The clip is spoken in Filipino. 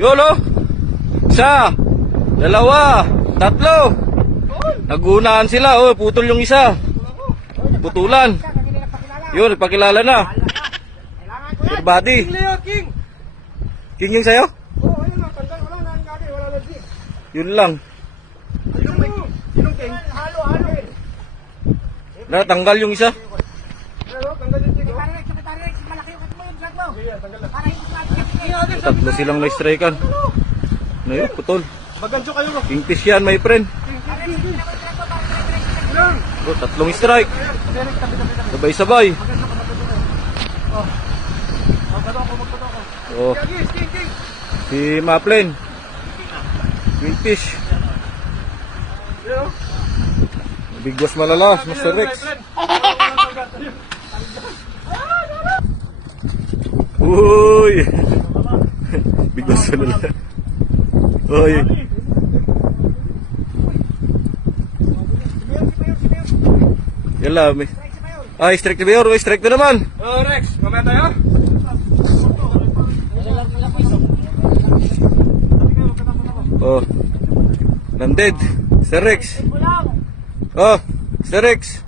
Yolo. Isa. Dalawa. Tatlo. Nagunaan sila. Oh, putol yung isa. Putulan. Yun, nagpakilala na. Sir Buddy. King! King yung sayo? Oo, ayun lang. Tanda, wala na ang gagi. Wala lagi. Yun lang. Sinong king? Halo. Natanggal yung isa. Pero, tanggal yung king. Tatlo silang na-strikean. Ano yun? Putol. Bagancho kayo. Kingfish yan, my friend. Ilang? Oh, tatlong strike. Sabay-sabay. Oh, King. si Maplin. Kingfish. Big Boss Malalas, Master Rex. Uy! Big Boss Malalas. Uy! Yala, may... Ay, strike na Mayor. Uy, strike na naman. Oh, Rex. Mamaya tayo. Oh. Landed. Sir Rex. Oh, Sir Rex.